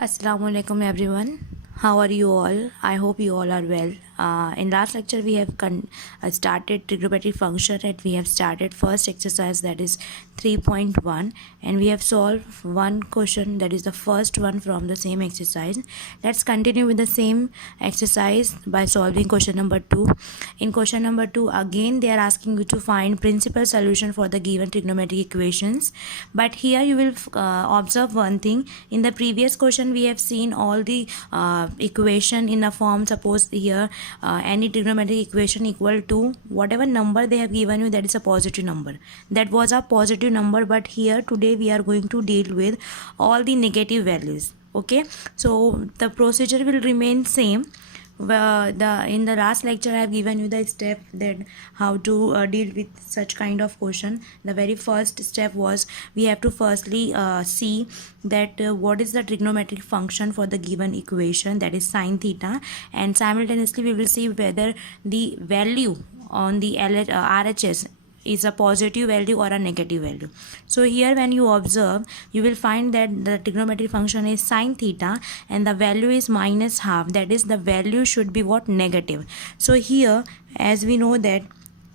Assalamu alaikum everyone. How are you all? I hope you all are well. In last lecture we have started trigonometric function and we have started first exercise, that is 3.1, and we have solved one question, that is the first one from the same exercise. Let's continue with the same exercise by solving question number 2. In question number 2 again they are asking you to find principal solution for the given trigonometric equations, but here you will observe one thing. In the previous question we have seen all the equation in a form. Suppose here any trigonometric equation equal to whatever number they have given you, that is a positive number. That was a positive number, but here today we are going to deal with all the negative values. Okay, so the procedure will remain same. In the last lecture I have given you the step that how to deal with such kind of question. The very first step was we have to firstly see that what is the trigonometric function for the given equation, that is sine theta, and simultaneously we will see whether the value on the RHS is a positive value or a negative value. So here when you observe, you will find that the trigonometric function is sine theta and the value is minus half, that is the value should be what? Negative. So here as we know that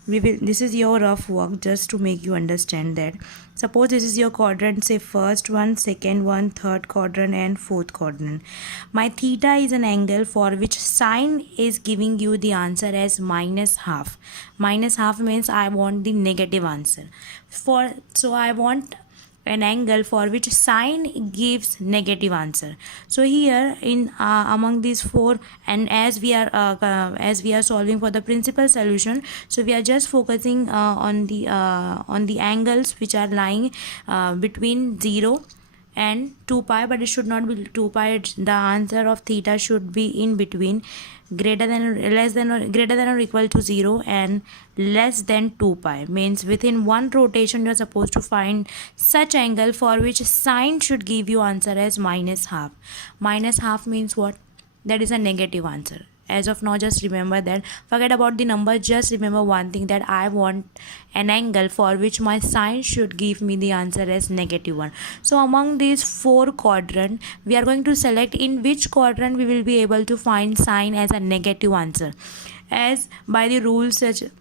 this is your rough work just to make you understand that. Suppose this is your quadrant, say first one, second one, third quadrant and fourth quadrant. My theta is an angle for which sine is giving you the answer as minus half. Minus half means I want the negative answer. So I want an angle for which sine gives negative answer. So here in among these four, and as we are solving for the principal solution, so we are just focusing on the angles which are lying between 0 and 2 pi, but it should not be 2 pi. The answer of theta should be in between, greater than or equal to 0 and less than 2 pi. Means within one rotation you are supposed to find such angle for which sine should give you answer as minus half. Minus half means what? That is a negative answer. As of now, just remember that. Forget about the number, just remember one thing, that I want an angle for which my sine should give me the answer as negative 1. So among these four quadrants, we are going to select in which quadrant we will be able to find sine as a negative answer. As by the rules such in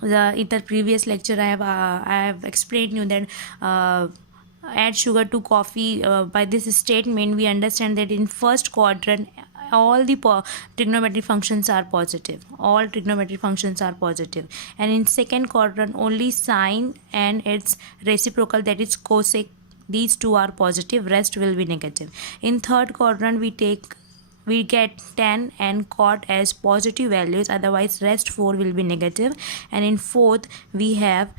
the previous lecture I have explained you that add sugar to coffee. By this statement we understand that in first quadrant all the trigonometric functions are positive. All trigonometric functions are positive. And in second quadrant only sine and its reciprocal, that is cosec, these two are positive, rest will be negative. In third quadrant we get tan and cot as positive values, otherwise rest 4 will be negative. And in fourth we have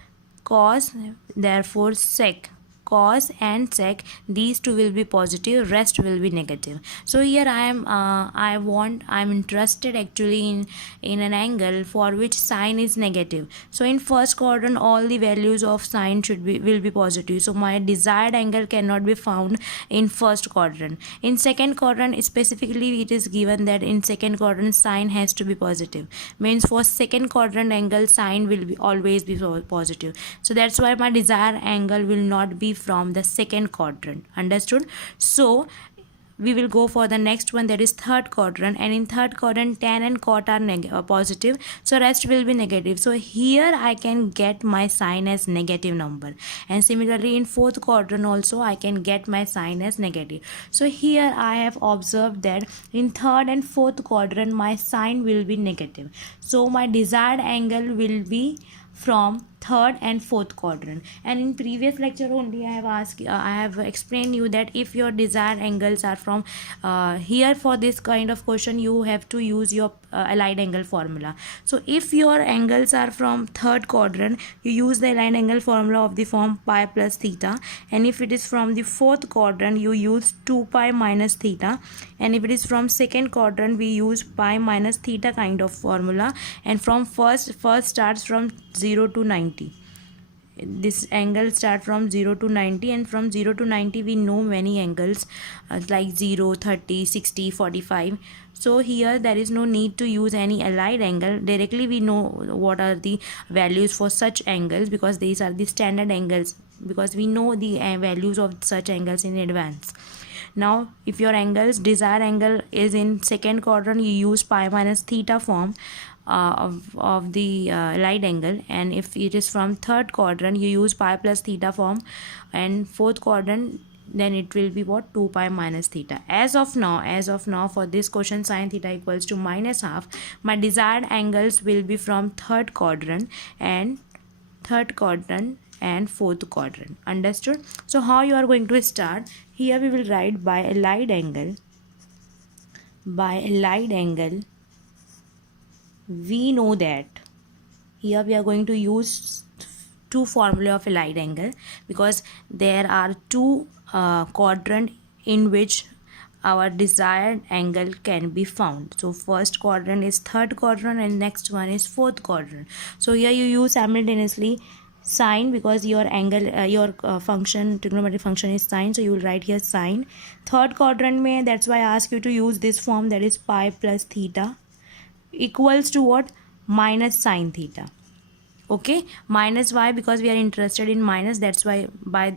cos, therefore sec. Cos and sec, these two will be positive, rest will be negative. So here I am interested actually in an angle for which sine is negative. So in first quadrant all the values of sine will be positive, so my desired angle cannot be found in first quadrant. In second quadrant specifically it is given that in second quadrant sine has to be positive, means for second quadrant angle sine will be always be positive. So that's why my desired angle will not be from the second quadrant. Understood? So we will go for the next one, that is third quadrant, and in third quadrant tan and cot are positive, so rest will be negative. So here I can get my sine as negative number, and similarly in fourth quadrant also I can get my sine as negative. So here I have observed that in third and fourth quadrant my sine will be negative, so my desired angle will be from third and fourth quadrant. And in previous lecture only I have explained you that if your desired angles are from here, for this kind of question you have to use your allied angle formula. So if your angles are from third quadrant, you use the allied angle formula of the form pi plus theta, and if it is from the fourth quadrant you use 2 pi minus theta, and if it is from second quadrant we use pi minus theta kind of formula, and from first starts from 0 to 90. This angle start from 0 to 90, and from 0 to 90 we know many angles like 0, 30, 60, 45. So here there is no need to use any allied angle. Directly we know what are the values for such angles, because these are the standard angles, because we know the values of such angles in advance. Now if your angles desired angle is in second quadrant, you use pi minus theta form of the allied angle, and if it is from third quadrant, you use pi plus theta form, and fourth quadrant, then it will be what, 2 pi minus theta. As of now for this question, sin theta equals to minus half. My desired angles will be from third quadrant and fourth quadrant. Understood? So how you are going to start? Here we will write by allied angle, we know that here we are going to use two formula of allied angle, because there are two quadrant in which our desired angle can be found. So first quadrant is third quadrant and next one is fourth quadrant. So here you use simultaneously sine, because your angle function, trigonometric function is sine, so you will write here sine. Third quadrant mein, that's why I ask you to use this form, that is pi plus theta equals to what, minus sine theta. Okay, minus why, because we are interested in minus, that's why. By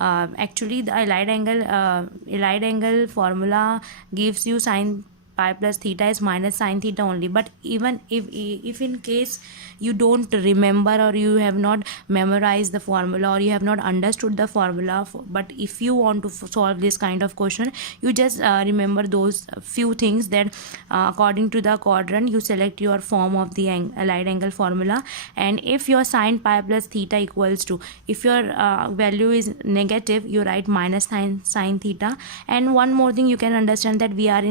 actually the allied angle formula gives you sine pi plus theta is minus sine theta only. But even if in case you don't remember, or you have not memorized the formula, or you have not understood the formula, but if you want to solve this kind of question, you just remember those few things, that according to the quadrant you select your form of the allied angle formula, and if your sine pi plus theta equals to, if your value is negative, you write minus sine theta. And one more thing you can understand, that we are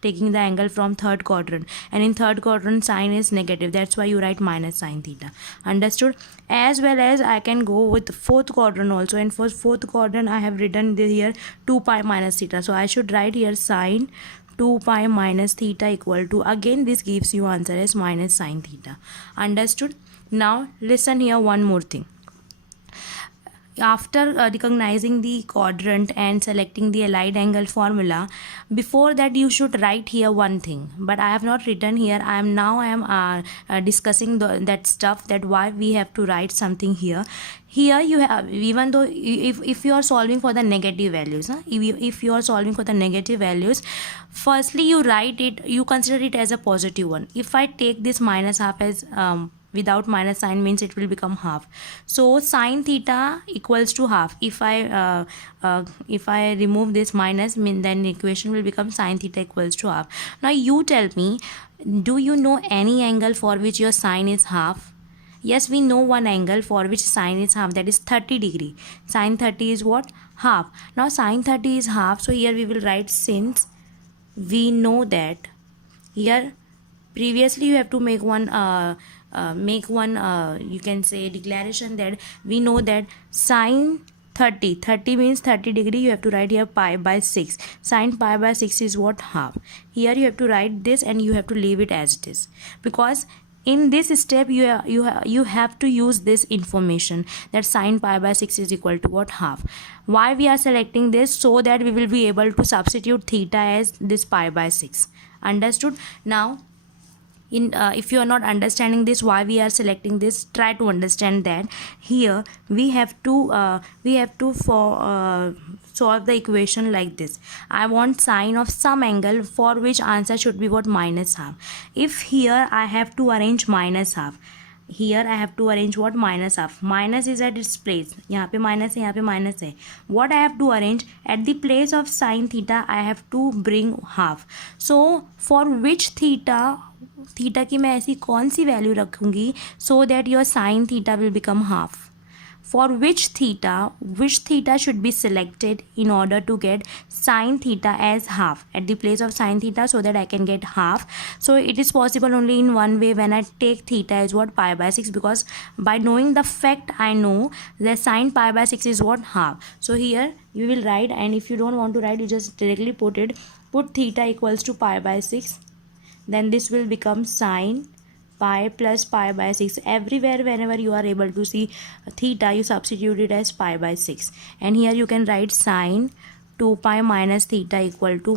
taking the angle from third quadrant, and in third quadrant sine is negative, that's why you write minus sine theta. Understood? As well as I can go with fourth quadrant also, and for fourth quadrant I have written here 2 pi minus theta, so I should write here sine 2 pi minus theta equal to, again this gives you answer as minus sine theta. Understood? Now listen here, one more thing. After recognizing the quadrant and selecting the allied angle formula, before that you should write here one thing, but I have not written here. I am discussing that stuff, that why we have to write something here. Here you have, even though if you are solving for the negative values, if you are solving for the negative values, firstly you write it, you consider it as a positive one. If I take this minus half as without minus sign, means it will become half. So sine theta equals to half. If I remove this minus, then the equation will become sine theta equals to half. Now you tell me, do you know any angle for which your sine is half? Yes, we know one angle for which sine is half, that is 30 degree. Sine 30 is what? Half. Now sine 30 is half, so here we will write, since we know that, here previously you have to make one you can say declaration, that we know that sine 30 means 30 degree, you have to write here pi by 6. Sine pi by 6 is what? Half. Here you have to write this, and you have to leave it as it is, because in this step you have to use this information, that sine pi by 6 is equal to what? Half. Why we are selecting this? So that we will be able to substitute theta as this pi by 6. Understood? Now if you are not understanding this, why we are selecting this, try to understand that. Here we have to solve the equation like this. I want sine of some angle for which answer should be what? Minus half. If here I have to arrange minus half, here I have to arrange what? Minus half. Minus is at its place. यहाँ पे minus है, यहाँ पे minus है. What I have to arrange? At the place of sine theta, I have to bring half. So for which theta की मैं ऐसी कौन सी वैल्यू रखूँगी, so that your sine theta will become half? For which theta should be selected in order to get sine theta as half at the place of sine theta, so that I can get half. So it is possible only in one way, when I take theta as what? Pi by 6, because by knowing the fact I know that sine pi by 6 is what? Half. So here you will write, and if you don't want to write, you just directly put theta equals to pi by 6. Then this will become sine pi plus pi by 6. Everywhere whenever you are able to see theta, you substitute it as pi by 6. And here you can write sine 2 pi minus theta equal to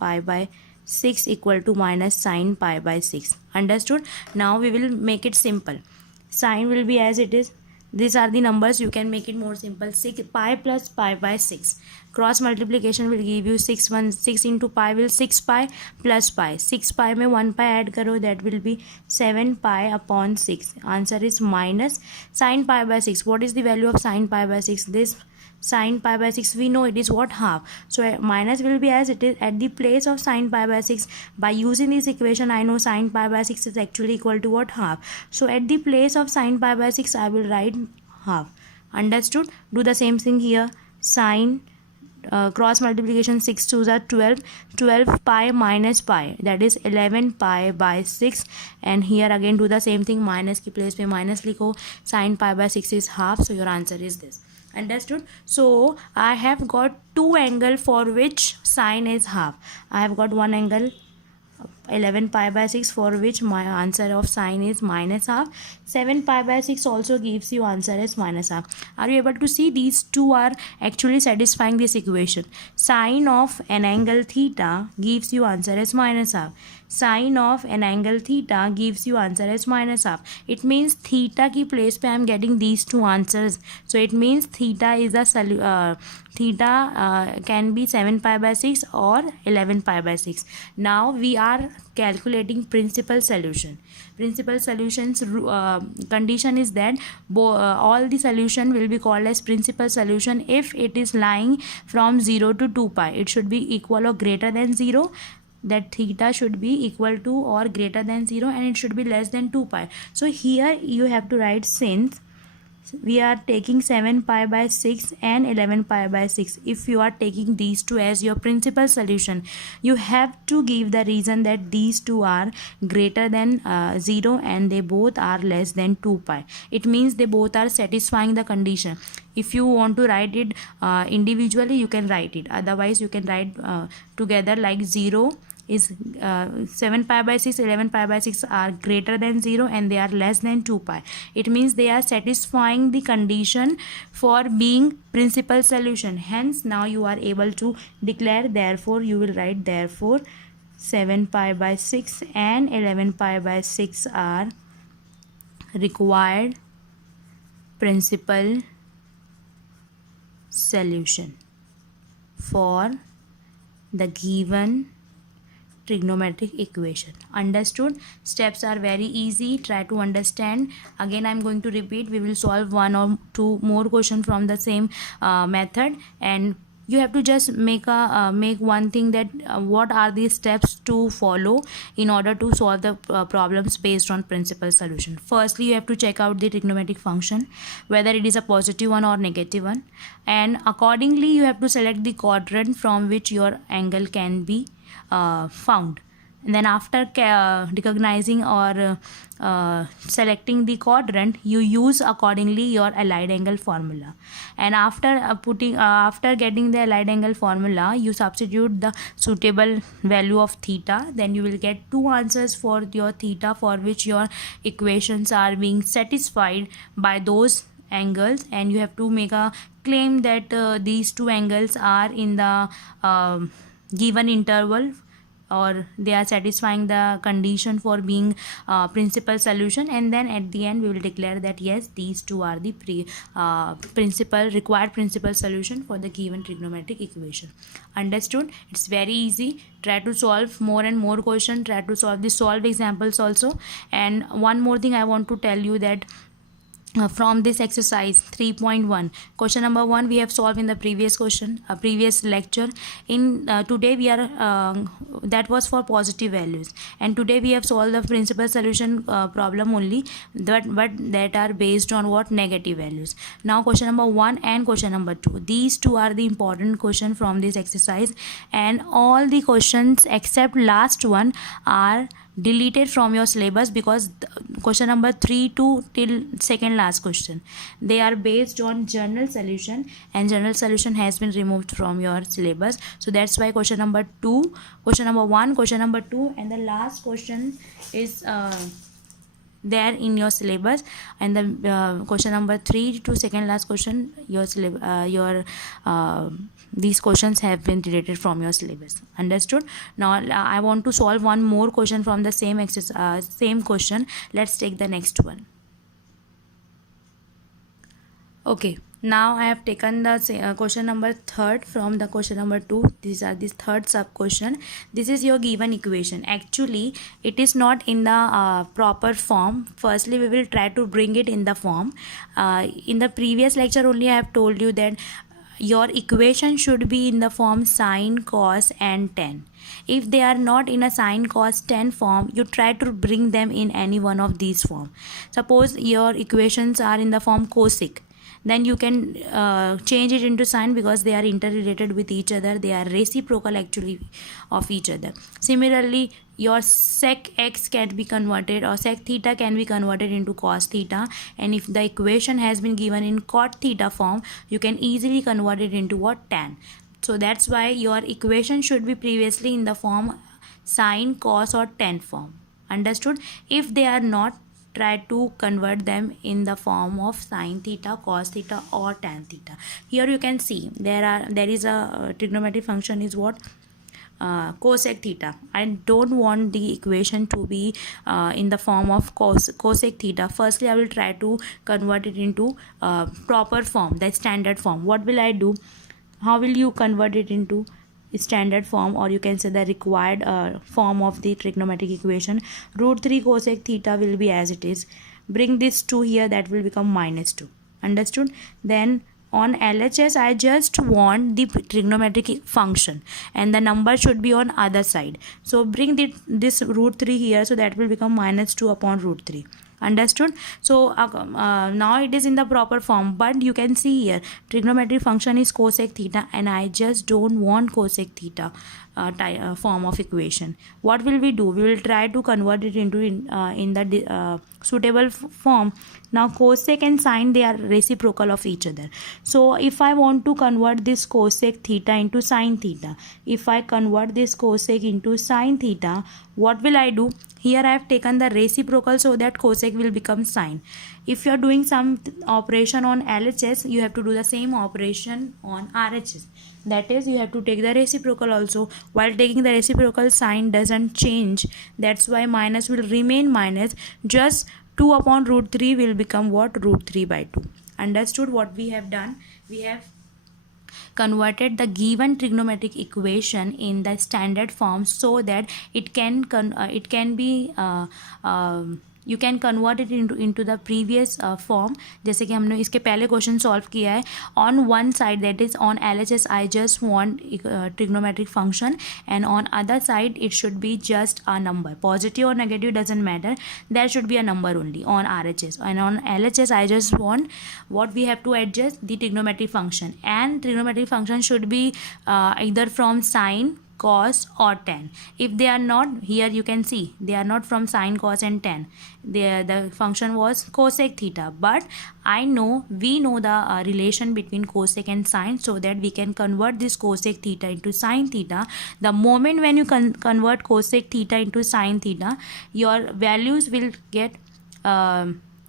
pi by 6 equal to minus sine pi by 6. Understood? Now we will make it simple. Sine will be as it is. these are the numbers. You can make it more simple. 6 pi plus pi by 6. Cross multiplication will give you 6 into pi will 6 pi plus pi. 6 pi में 1 pi add करो, that will be 7 pi upon 6. Answer is minus sin pi by 6. What is the value of sin pi by 6? This sin pi by 6, we know it is what, half. So minus will be as it is at the place of sin pi by 6. By using this equation, I know sin pi by 6 is actually equal to what, half. So at the place of sin pi by 6, I will write half. Understood? Do the same thing here. Sin cross multiplication, 6 2s are 12. 12 pi minus pi, that is 11 pi by 6. And here again do the same thing. Minus की place पे minus लिखो. Sin pi by 6 is half. So your answer is this. Understood? So I have got two angle for which sine is half. I have got one angle 11 pi by 6 for which my answer of sine is minus half. 7 pi by 6 also gives you answer as minus half. Are you able to see these two are actually satisfying this equation? Sine of an angle theta gives you answer as minus half. Sine of an angle theta gives you answer as minus half. It means theta की place पे I am getting these two answers. So it means theta is a theta can be 7 pi by 6 or 11 pi by 6. Now we are calculating principal solution. Principal solutions condition is that all the solution will be called as principal solution if it is lying from 0 to 2 pi. It should be equal or greater than 0. That theta should be equal to or greater than 0 and it should be less than 2 pi. So here you have to write, since we are taking 7 pi by 6 and 11 pi by 6, if you are taking these two as your principal solution, you have to give the reason that these two are greater than 0 and they both are less than 2 pi. It means they both are satisfying the condition. If you want to write it individually, you can write it. Otherwise you can write together like 0 is 7 pi by 6, 11 pi by 6 are greater than 0 and they are less than 2 pi. It means they are satisfying the condition for being principal solution. Hence now you are able to declare, therefore you will write, therefore 7 pi by 6 and 11 pi by 6 are required principal solution for the given trigonometric equation. Understood? Steps are very easy. Try to understand. Again I am going to repeat. We will solve one or two more questions from the same method, and you have to just make one thing, that what are the steps to follow in order to solve the problems based on principal solution. Firstly, you have to check out the trigonometric function, whether it is a positive one or negative one, and accordingly you have to select the quadrant from which your angle can be found. And then after recognizing or selecting the quadrant, you use accordingly your allied angle formula. And after after getting the allied angle formula, you substitute the suitable value of theta. Then you will get two answers for your theta for which your equations are being satisfied by those angles, and you have to make a claim that these two angles are in the given interval, or they are satisfying the condition for being principal solution, and then at the end we will declare that yes, these two are the required principal solution for the given trigonometric equation. Understood? It's very easy. Try to solve more and more questions. Try to solve the solved examples also. And one more thing I want to tell you, that from this exercise 3.1, question number 1 we have solved in the previous lecture. In today we are that was for positive values, and today we have solved the principal solution problem only, but that are based on what, negative values. Now question number 1 and question number 2, these two are the important question from this exercise, and all the questions except last one are deleted from your syllabus, because question number 3 to till second last question, they are based on general solution, and general solution has been removed from your syllabus. So that's why question number 1, question number 2, and the last question is there in your syllabus, and the question number 3 to second last question, these questions have been deleted from your syllabus. Understood? Now I want to solve one more question from the same exercise, same question. Let's take the next one. Okay, now I have taken the question number third from the question number 2. These are this third sub question. This is your given equation. Actually, it is not in the proper form. Firstly, we will try to bring it in the form. In the previous lecture only, I have told you that your equation should be in the form sine, cos and tan. If they are not in a sine, cos, tan form, you try to bring them in any one of these form. Suppose your equations are in the form cosec, then you can change it into sine because they are interrelated with each other. They are reciprocal actually of each other. Similarly, your sec x can be converted, or sec theta can be converted into cos theta, and if the equation has been given in cot theta form, you can easily convert it into what, tan. So that's why your equation should be previously in the form sine, cos or tan form. Understood? If they are not, try to convert them in the form of sine theta, cos theta or tan theta. Here you can see there is a trigonometric function is what, cosec theta. I don't want the equation to be in the form of cosec theta. Firstly, I will try to convert it into proper form, the standard form. What will I do? How will you convert it into standard form, or you can say the required form of the trigonometric equation? Root 3 cosec theta will be as it is. Bring this 2 here, that will become minus 2. Understood? Then on LHS, I just want the trigonometric function and the number should be on other side. So bring this root 3 here, so that will become minus 2 upon root 3. Understood? So now it is in the proper form, but you can see here trigonometric function is cosec theta and I just don't want cosec theta form of equation. What will we do? We will try to convert it into in the suitable form. Now cosec and sine, they are reciprocal of each other. So if I want to convert this cosec theta into sine theta, if I convert this cosec into sine theta, what will I do? Here I have taken the reciprocal so that cosec will become sine. If you are doing some operation on LHS, you have to do the same operation on RHS. That is, you have to take the reciprocal also. While taking the reciprocal, sign doesn't change. That's why minus will remain minus. Just 2 upon root 3 will become what? Root 3 by 2. Understood what we have done? We have converted the given trigonometric equation in the standard form so that it can be you can convert it into the previous form. जैसे कि हमने इसके पहले question solve किया है. On one side, that is on LHS, I just want trigonometric function, and on other side it should be just a number. Positive or negative doesn't matter. There should be a number only on RHS, and on LHS I just want what we have to adjust, the trigonometric function, and trigonometric function should be either from sine, cos or tan. If they are not, here you can see they are not from sine, cos and tan. The function was cosec theta, but we know the relation between cosec and sine, so that we can convert this cosec theta into sine theta. The moment when you convert cosec theta into sine theta, your values will get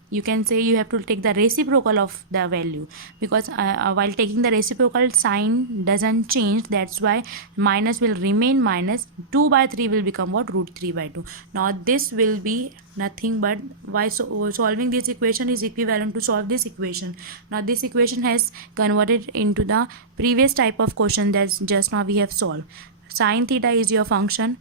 you can say you have to take the reciprocal of the value, because while taking the reciprocal, sign doesn't change. That's why minus will remain minus. 2 by 3 will become what? Root 3 by 2. Now this will be nothing but, why solving this equation is equivalent to solve this equation. Now this equation has converted into the previous type of question that just now we have solved. Sin theta is your function.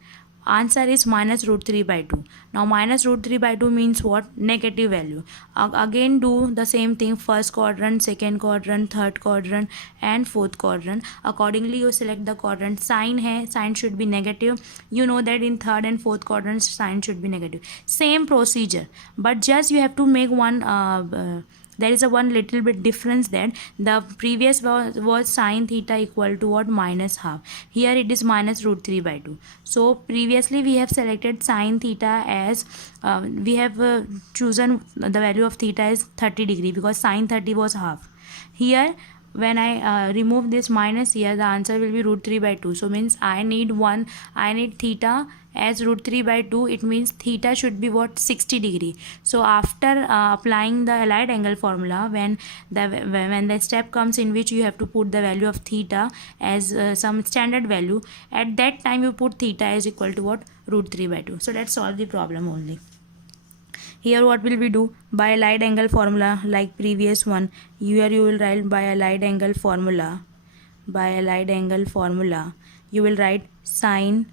Answer is minus root 3 by 2. Now minus root 3 by 2 means what? Negative value. Again do the same thing, first quadrant, second quadrant, third quadrant and fourth quadrant. Accordingly you select the quadrant. Sign hai, sign should be negative. You know that in third and fourth quadrant sign should be negative. Same procedure, but just you have to make one there is a one little bit difference, that the previous was sine theta equal to what? Minus half. Here it is minus root 3 by 2. So previously we have selected sine theta as we have chosen the value of theta as 30 degree, because sine 30 was half. Here when I remove this minus here, the answer will be root 3 by 2. So means I need theta as root 3 by 2. It means theta should be what? 60 degree. So after applying the allied angle formula, when the step comes in which you have to put the value of theta as some standard value, at that time you put theta is equal to what? Root 3 by 2. So let's solve the problem only. Here what will we do? By allied angle formula, like previous one, here you will write by allied angle formula. By allied angle formula, you will write sine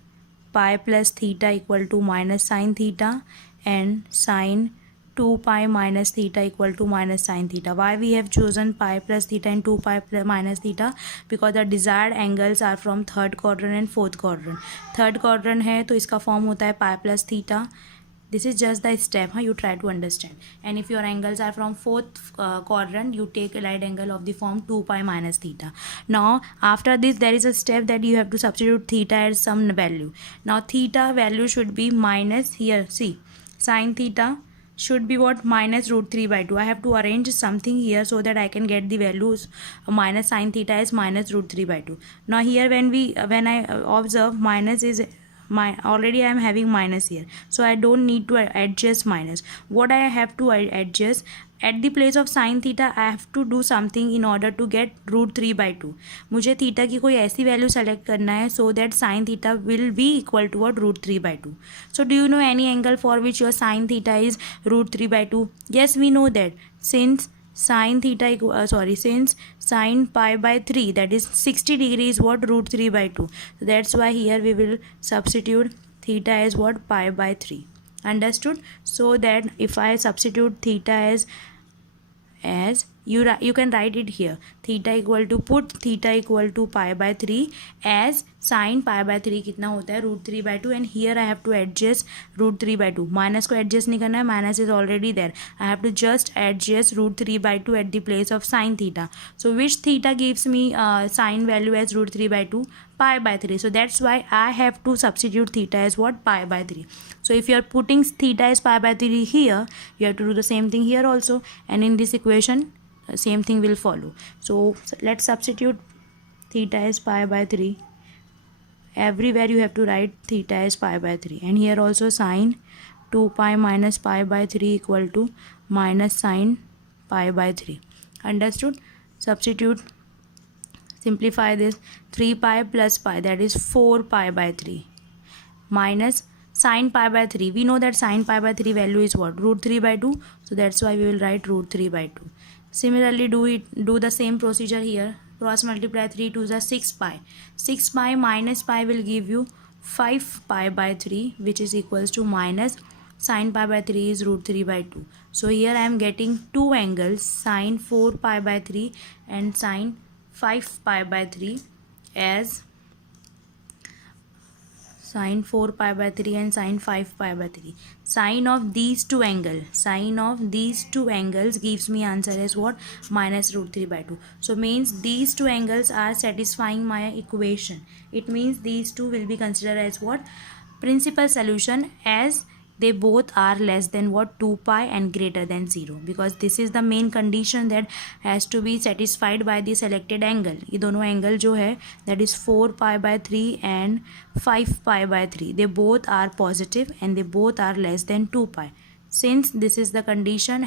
pi plus theta equal to minus sine theta, and sine 2 pi minus theta equal to minus sine theta. Why we have chosen pi plus theta and 2 pi minus theta? Because the desired angles are from third quadrant and fourth quadrant. Third quadrant है तो इसका form होता है pi plus theta. This is just the step, you try to understand. And if your angles are from fourth quadrant, you take a allied angle of the form 2 pi minus theta. Now after this there is a step that you have to substitute theta as some value. Now theta value should be minus, here see, sine theta should be what? Minus root 3 by 2. I have to arrange something here so that I can get the values. Minus sine theta is minus root 3 by 2. Now here when I observe, minus is already I am having minus here, so I don't need to adjust minus. What I have to adjust, at the place of sin theta I have to do something in order to get root 3 by 2. मुझे theta की कोई ऐसी value select करना है so that sin theta will be equal to what? Root 3 by 2. So do you know any angle for which your sin theta is root 3 by 2? Yes, we know that. Since sin theta since sin pi by 3, that is 60 degrees, what? Root 3 by 2. So that's why here we will substitute theta as what? Pi by 3. Understood? So that if I substitute theta as you can write it here, theta equal to pi by 3 as sin pi by 3 कितना होता है? root 3 by 2. and here I have to adjust root 3 by 2. Minus को adjust नहीं करना है, minus is already there. I have to just adjust root 3 by 2 at the place of sin theta. So which theta gives me sin value as root 3 by 2? Pi by 3. So that's why I have to substitute theta as what? Pi by 3. So if you are putting theta as pi by 3 here, you have to do the same thing here also, and in this equation same thing will follow. So let's substitute theta as pi by 3. Everywhere you have to write theta as pi by 3, and here also sine 2 pi minus pi by 3 equal to minus sine pi by 3. Understood? Substitute, simplify this. 3 pi plus pi, that is 4 pi by 3, minus sine pi by 3. We know that sine pi by 3 value is what? Root 3 by 2. So that's why we will write root 3 by 2. Similarly, do the same procedure here. Cross multiply 3 to the 6 pi. 6 pi minus pi will give you 5 pi by 3, which is equals to minus sine pi by 3 is root 3 by 2. So here I am getting two angles, sine 4 pi by 3 and sine 5 pi by 3 as sine 4 pi by 3 and sine 5 pi by 3. Sine of these two angles gives me answer as what? Minus root 3 by 2. So means these two angles are satisfying my equation. It means these two will be considered as what? Principal solution, as they both are less than what? 2 pi and greater than 0, because this is the main condition that has to be satisfied by the selected angle. ये दोनों angle जो है, that is 4 pi by 3 and 5 pi by 3, they both are positive and they both are less than 2 pi. Since this is the condition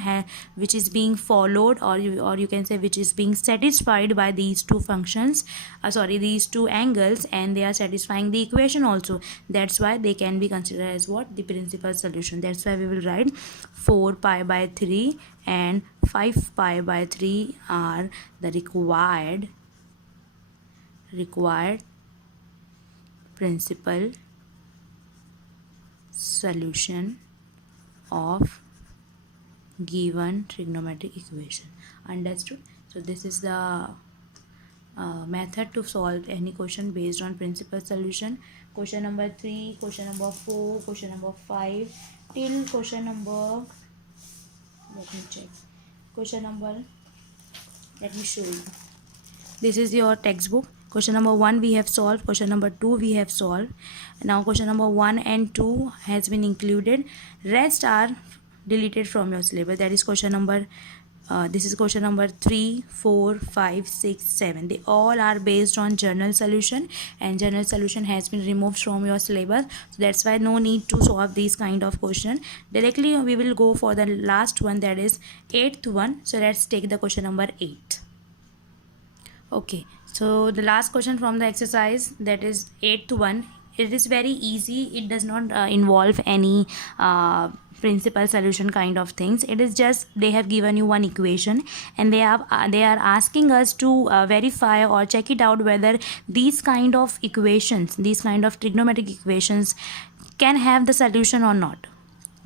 which is being followed, or you can say which is being satisfied by these two functions, these two angles, and they are satisfying the equation also, that's why they can be considered as what? The principal solution. That's why we will write 4 pi by 3 and 5 pi by 3 are the required principal solution of given trigonometric equation. Understood? So this is the method to solve any question based on principal solution. Question number 3, question number 4, question number 5 till question number, let me check, let me show you. This is your textbook. Question number 1 we have solved, question number 2 we have solved. Now question number 1 and 2 has been included, rest are deleted from your syllabus. That is question number this is question number 3, 4, 5, 6, 7. They all are based on general solution, and general solution has been removed from your syllabus. So that's why no need to solve these kind of question. Directly we will go for the last one, that is 8th one. So let's take the question number 8. Okay, so the last question from the exercise, that is 8th one. it is very easy. It does not involve any principal solution kind of things. It is just they have given you one equation, and they are asking us to verify or check it out whether these kind of equations, these kind of trigonometric equations can have the solution or not.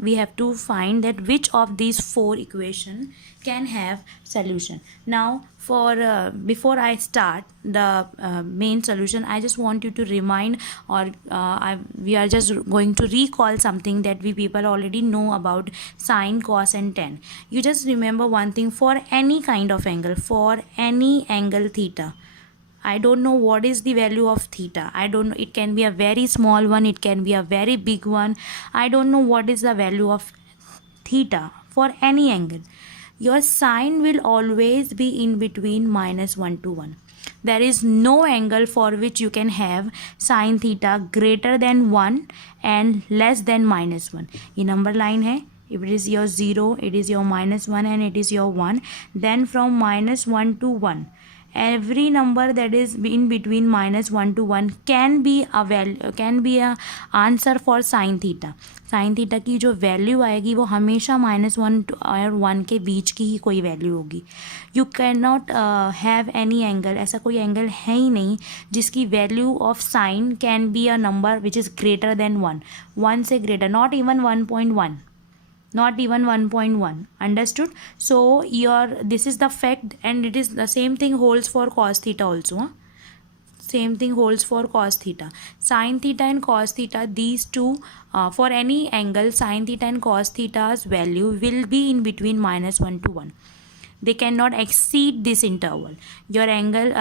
We have to find that which of these four equation can have solution. Now for before I start the main solution, I just want you to remind, or we are just going to recall something that we people already know about sine, cos and tan. You just remember one thing: for any kind of angle, for any angle theta, I don't know what is the value of theta. I don't know. It can be a very small one. It can be a very big one. I don't know what is the value of theta for any angle. Your sine will always be in between -1 to 1. There is no angle for which you can have sine theta greater than 1 and less than -1. ये number line है. If it is your 0, it is your -1 and it is your 1. Then from -1 to 1. Every number that is in between -1 to 1 can be a value, can be a answer for sin theta. sin theta की जो value आएगी वो हमेशा -1 और 1 के बीच की ही कोई value होगी. You can not have any angle, ऐसा कोई एंगल है ही नहीं जिसकी value of sine can be a number which is greater than 1 से greater, not even 1.1, not even 1.1. Understood? So this is the fact, and it is the same thing holds for cos theta also. Same thing holds for cos theta. Sin theta and cos theta, these two, for any angle, sin theta and cos theta's value will be in between -1 to 1. They cannot exceed this interval. Your angle,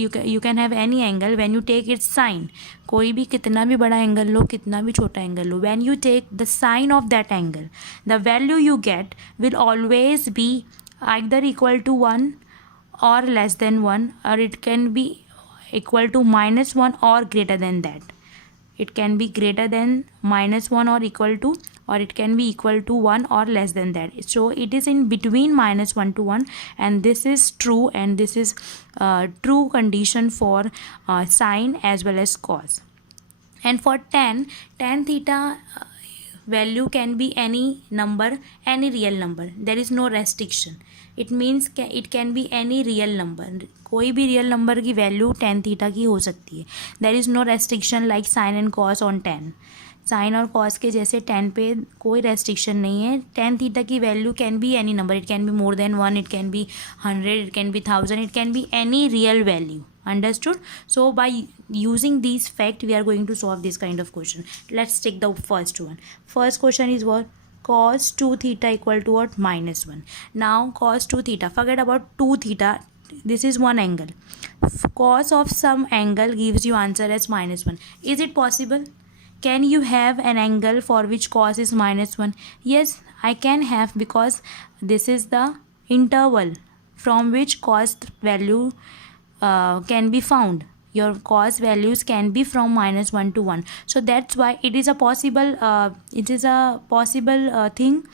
you can have any angle when you take its sine. कोई भी कितना भी बड़ा angle लो, कितना भी छोटा angle low, when you take the sine of that angle, the value you get will always be either equal to 1 or less than 1, or it can be equal to -1 or greater than that. It can be greater than -1 or equal to, or it can be equal to 1 or less than that. So it is in between -1 to 1, and this is true, and this is true condition for sine as well as cos. And for tan theta, value can be any number, any real number. There is no restriction. It means it can be any real number. कोई भी real number की वैल्यू tan theta की हो सकती है. There is no restriction like sine and cos on tan. Sine और cos के जैसे tan पे कोई रेस्ट्रिक्शन नहीं है. tan थीटा की वैल्यू can be any number. It can be more than 1, it can be 100, it can be 1000, it can be any real value. Understood? So by using these fact, we are going to solve this kind of question. Let's take the first one. First question is what? Cos 2 theta equal to what? -1. Now cos 2 theta, forget about 2 theta. This is one angle. Cos of some angle gives you answer as -1. Is it possible? Can you have an angle for which cos is -1? Yes, I can have, because this is the interval from which cos value can be found. Your cos values can be from -1 to 1. So that's why it is a possible thing.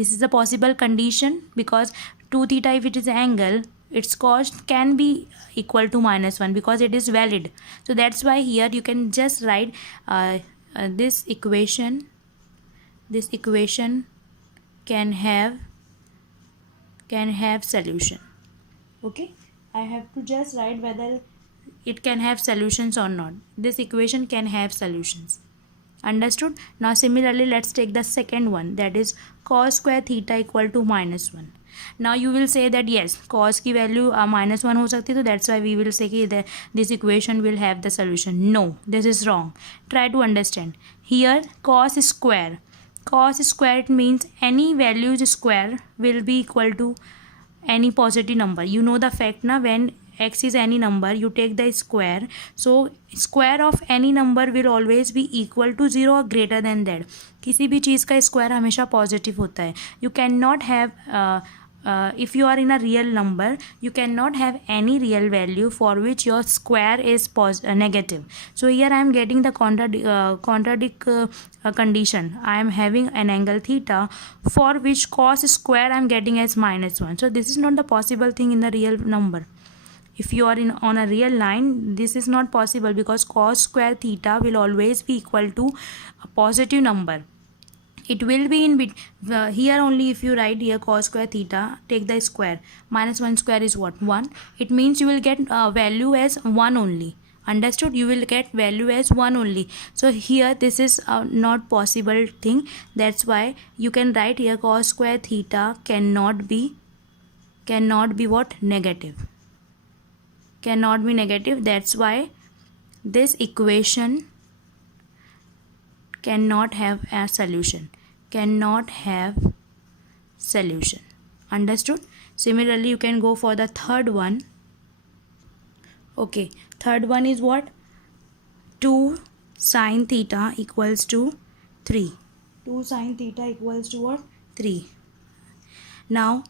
This is a possible condition, because 2 theta, if it is an angle, its cos can be equal to -1 because it is valid. So that's why here you can just write this equation. This equation can have solution. Okay, I have to just write whether it can have solutions or not. This equation can have solutions. Understood? Now similarly, let's take the second one, that is cos square theta equal to -1. Now you will say that yes, cos की value -1 हो सकती है, तो that's why we will say कि this equation will have the solution. No, this is wrong. Try to understand. Here cos square, it means any values square will be equal to any positive number. You know the fact na, when x is any number, you take the square. So square of any number will always be equal to 0 or greater than that. किसी भी चीज़ का square हमेशा positive होता है. You cannot have if you are in a real number, you cannot have any real value for which your square is negative. So here I am getting the contradict condition. I am having an angle theta for which cos square I am getting as -1. So this is not the possible thing in the real number. if you are in on a real line, this is not possible because cos square theta will always be equal to a positive number. It will be in here only. If you write here cos square theta, take the square, minus 1 square is what, 1. It means you will get value as 1 only. Understood? You will get value as 1 only. So here this is not possible thing. That's why you can write here cos square theta cannot be what, negative. Cannot be negative. That's why this equation cannot have a solution. Cannot have solution. Understood? Similarly, you can go for the third one. Okay, third one is what? 2 sine theta equals to 3. 2 sine theta equals to what? 3. Now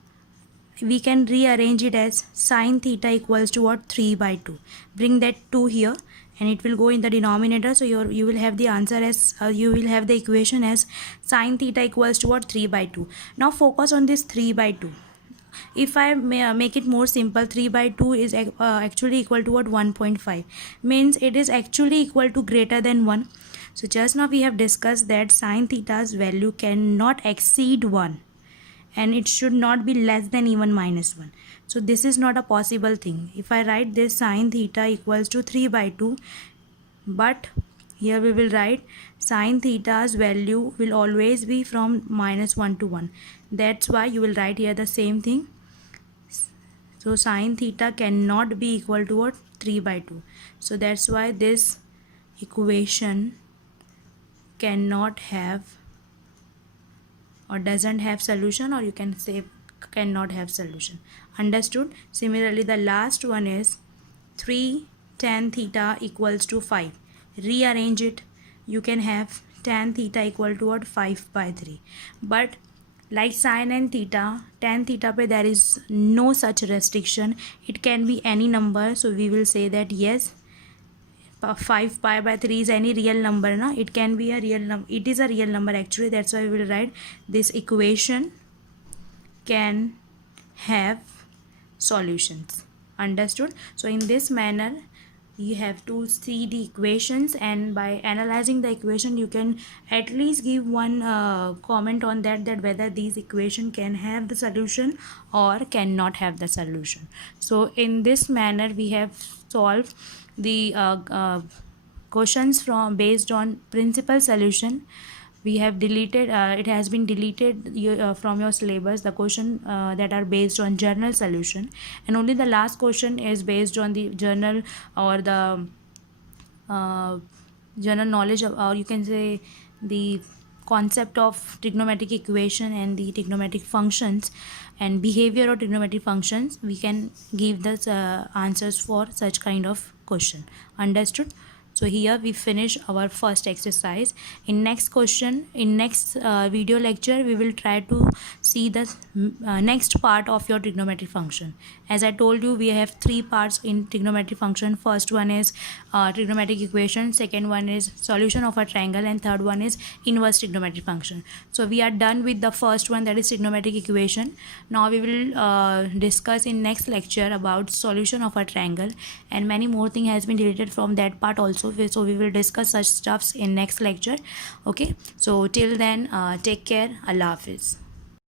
we can rearrange it as sine theta equals to what? 3 by 2. Bring that 2 here and it will go in the denominator. So you will have the answer as you will have the equation as sine theta equals to what? 3 by 2. Now focus on this 3 by 2. If I make it more simple, 3 by 2 is actually equal to what? 1.5. Means it is actually equal to greater than 1. So just now we have discussed that sine theta's value cannot exceed 1. And it should not be less than even minus 1. So this is not a possible thing. If I write this sine theta equals to 3 by 2, but here we will write sine theta's value will always be from minus 1 to 1. That's why you will write here the same thing. So sine theta cannot be equal to what? 3 by 2. So that's why this equation cannot have or doesn't have solution, or you can say cannot have solution. Understood? Similarly, the last one is 3 tan theta equals to 5. Rearrange it. You can have tan theta equal to what? 5 by 3. But like sine and theta, tan theta pe there is no such restriction. It can be any number. So we will say that yes, 5 pi by 3 is any real number, na? It can be a real number. It is a real number actually. That's why we will write this equation can have solutions. Understood? So in this manner you have to see the equations, and by analyzing the equation you can at least give one comment on that whether these equation can have the solution or cannot have the solution. So in this manner we have solved the questions from based on principal solution. We have deleted it has been deleted from your syllabus, the question that are based on journal solution, and only the last question is based on the journal or the general knowledge of, or you can say the concept of trigonometric equation and the trigonometric functions and behavior of trigonometric functions. We can give the answers for such kind of question. Understood? So here we finish our first exercise. In next question, in next video lecture, we will try to see the next part of your trigonometric function. As I told you, we have 3 parts in trigonometric function. First one is trigonometric equation, second one is solution of a triangle, and third one is inverse trigonometric function. So we are done with the first one, that is trigonometric equation. Now we will discuss in next lecture about solution of a triangle, and many more thing has been deleted from that part also. So we will discuss such stuffs in next lecture. Okay, so till then take care. Allah Hafiz.